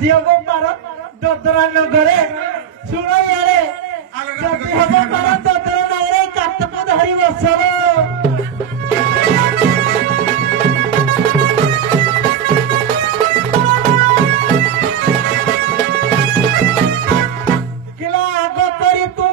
ଯଦି ହବ ପାର ଦଦରା ନଗରେ ଶୁଣ ଇଆଡେ ଯଦି ହବ ପାର ଦଦରା ନଗରେ କାଟକ ଧରି ବସବ କିଲା ଆଗ କରି ତୁ